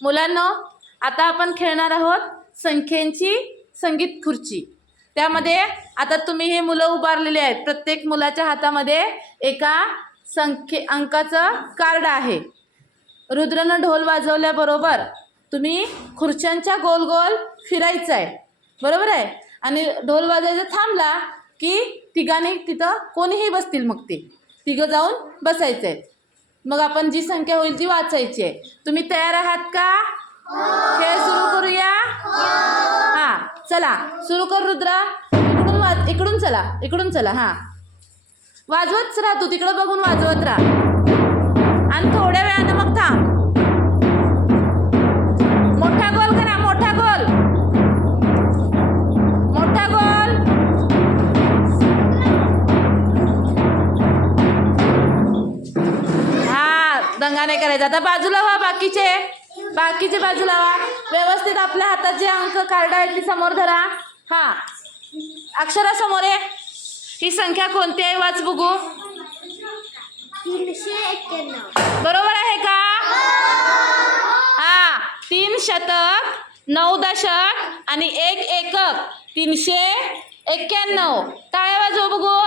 मुलांनो, आता आपण खेळणार आहोत संख्येची संगीत खुर्ची। त्यामध्ये आता तुम्ही हे मुलं उभारलेले आहेत, प्रत्येक मुलाच्या हातामध्ये एका अंकाचं कार्ड आहे। रुद्रनं ढोल वाजवल्याबरोबर तुम्ही खुर्च्यांच्या गोल गोल फिरायचं आहे, बरोबर आहे। आणि ढोल वाजायचा थांबला की तिघांनी तिथं कोणीही बसतील, मग ते तिघं जाऊन बसायचं आहे। मग आपण जी संख्या होईल ती वाचायची आहे। तुम्ही तयार आहात का? खेळ सुरू करूया। हां, चला सुरू कर रुद्रा। इकडून चला, इकडून चला। हां, वाजवत राहा, तू तिकडं बघून वाजवत राहा आणि थोड्या वेळानं मग थांब। मोठा गोल करा, मोठा गोल, मोठा गोल। हा, दंगा नाही करायचा। आता बाजूला व्हा, बाकीचे बाजूला व्हा। व्यवस्थित आपल्या हातात जे अंक कार्ड आहेत ती समोर धरा। हा, अक्षरासमोर आहे। ही संख्या कोणती आहे वाच बघू। 391 बरोबर आहे का? हा, 3 शतक, 9 दशक आणि 1 एकक, 391। टाळ्या वाजव बघू।